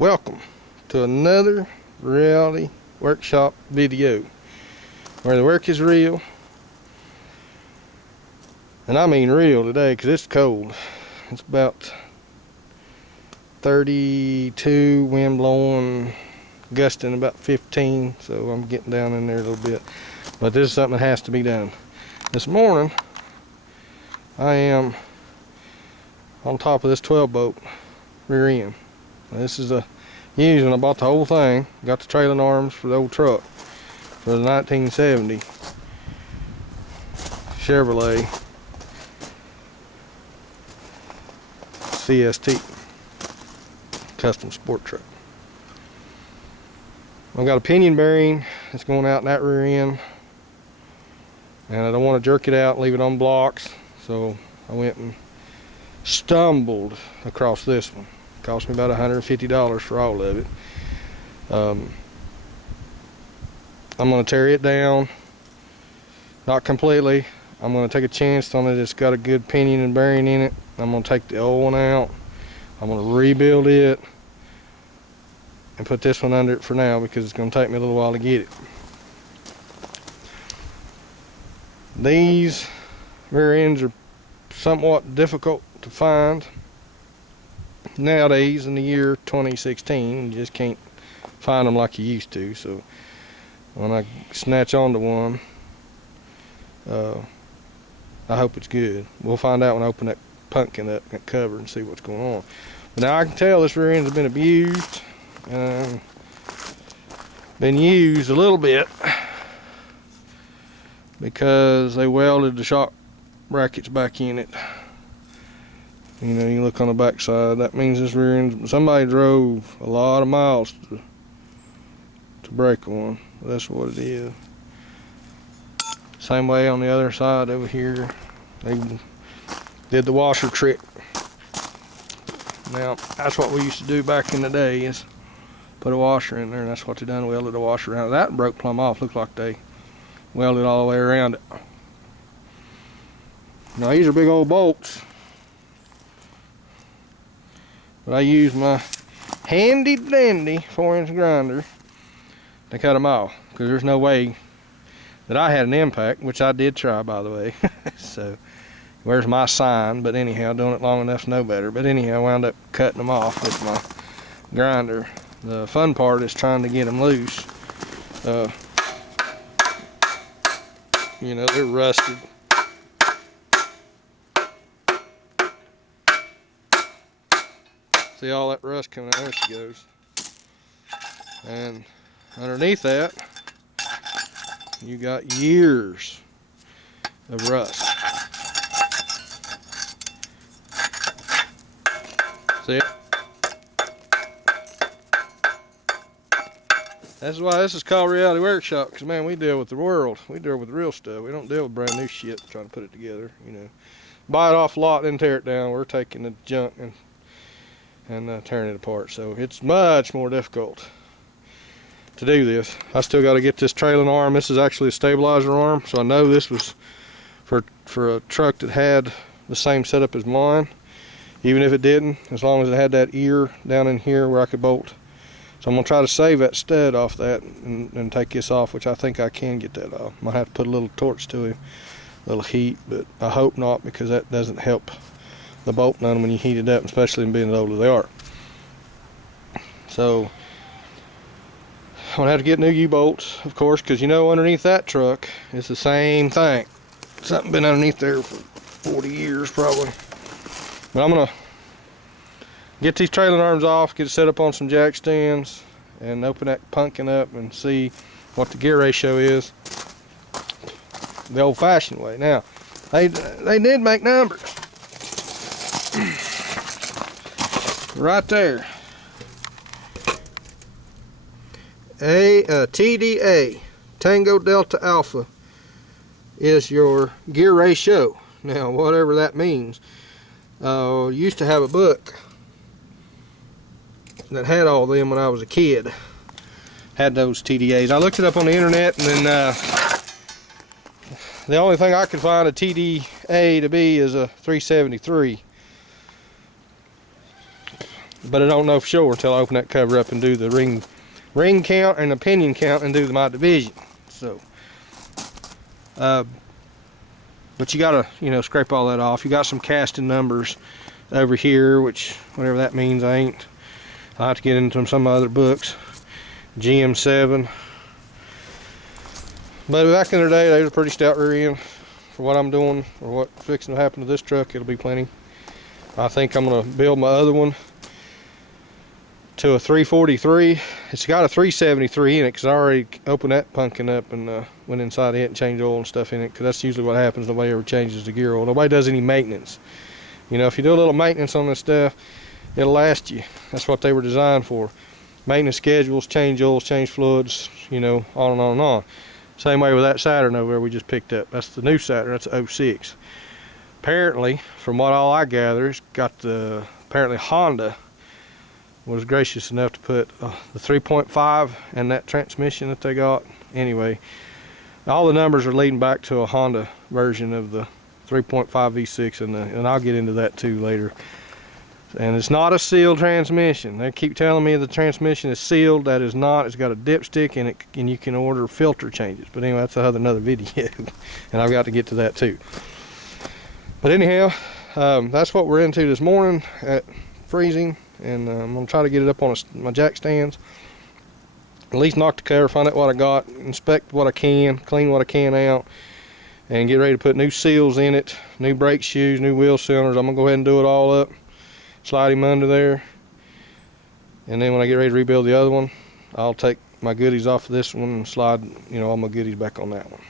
Welcome to another reality workshop video where the work is real, and I mean real today because it's cold. It's about 32, wind blowing, gusting about 15, so I'm getting down in there a little bit, but this is something that has to be done. This morning I am on top of this 12 boat rear end. This is a used when I bought the whole thing. Got the trailing arms for the old truck for the 1970 Chevrolet CST custom sport truck. I've got a pinion bearing that's going out in that rear end, and I don't want to jerk it out and leave it on blocks, so I went and stumbled across this one. Cost me about $150 for all of it. I'm going to tear it down, not completely. I'm going to take a chance on it. It's got a good pinion and bearing in it. I'm going to take the old one out. I'm going to rebuild it and put this one under it for now because it's going to take me a little while to get it. These rear ends are somewhat difficult to find nowadays in the year 2016. You just can't find them like you used to. So when I snatch onto one, I hope it's good. We'll find out when I open that pumpkin up, that cover, and see what's going on. But now I can tell this rear end has been abused, been used a little bit because they welded the shock brackets back in it. You know, you look on the back side, that means this rear end, somebody drove a lot of miles to break one. That's what it is. Same way on the other side over here. They did the washer trick. Now, that's what we used to do back in the day, is put a washer in there, and that's what they done, welded a washer around it. That broke plumb off. Looked like they welded all the way around it. Now, these are big old bolts. But I use my handy dandy 4-inch grinder to cut them off, because there's no way that I had an impact, which I did try, by the way. So where's my sign? But anyhow, doing it long enough to know better. But anyhow, I wound up cutting them off with my grinder. The fun part is trying to get them loose. You know, they're rusted. See all that rust coming out? There she goes. And underneath that, you got years of rust. See it? That's why this is called Reality Workshop, because man, we deal with the world. We deal with the real stuff. We don't deal with brand new shit trying to put it together, you know. Buy it off a lot, then tear it down. We're taking the junk and tearing it apart. So it's much more difficult to do this. I still got to get this trailing arm. This is actually a stabilizer arm, so I know this was for a truck that had the same setup as mine. Even if it didn't, as long as it had that ear down in here where I could bolt. So I'm going to try to save that stud off that and take this off, which I think I can get that off. Might have to put a little torch to him, a little heat, but I hope not, because that doesn't help the bolt none when you heat it up, especially in being as old as they are. So I'm gonna have to get new U-bolts, of course, because you know underneath that truck it's the same thing. Something been underneath there for 40 years probably. But I'm gonna get these trailing arms off, get it set up on some jack stands, and open that pumpkin up and see what the gear ratio is the old-fashioned way. Now, they did make numbers. Right there. TDA, Tango Delta Alpha, is your gear ratio. Now, whatever that means. Used to have a book that had all them when I was a kid. Had those TDAs. I looked it up on the internet, and then the only thing I could find a TDA to be is a 373. but I don't know for sure until I open that cover up and do the ring count and the pinion count and do my division. So, but you gotta, you know, scrape all that off. You got some casting numbers over here, which whatever that means, I'll have to get into some other books. GM7. But back in the day, they was a pretty stout rear end for what I'm doing or what's fixing to happen to this truck. It'll be plenty. I think I'm gonna build my other one to a 343. It's got a 373 in it because I already opened that pumpkin up and went inside it and changed oil and stuff in it, because that's usually what happens. Nobody ever changes the gear oil. Nobody does any maintenance. You know, if you do a little maintenance on this stuff, it'll last you. That's what they were designed for. Maintenance schedules, change oils, change fluids, you know, on and on and on. Same way with that Saturn over there we just picked up. That's the new Saturn. That's a 06. Apparently, from what all I gather, it's got the, apparently Honda was gracious enough to put the 3.5 and that transmission that they got. Anyway, all the numbers are leading back to a Honda version of the 3.5 V6, and I'll get into that too later. And it's not a sealed transmission. They keep telling me the transmission is sealed. That is not. It's got a dipstick in it, and you can order filter changes. But anyway, that's another video, and I've got to get to that too. But anyhow, that's what we're into this morning at freezing, and I'm gonna try to get it up on my jack stands. At least knock the cover, find out what I got, inspect what I can, clean what I can out, and get ready to put new seals in it, new brake shoes, new wheel cylinders. I'm gonna go ahead and do it all up, slide him under there, and then when I get ready to rebuild the other one, I'll take my goodies off of this one and slide, you know, all my goodies back on that one.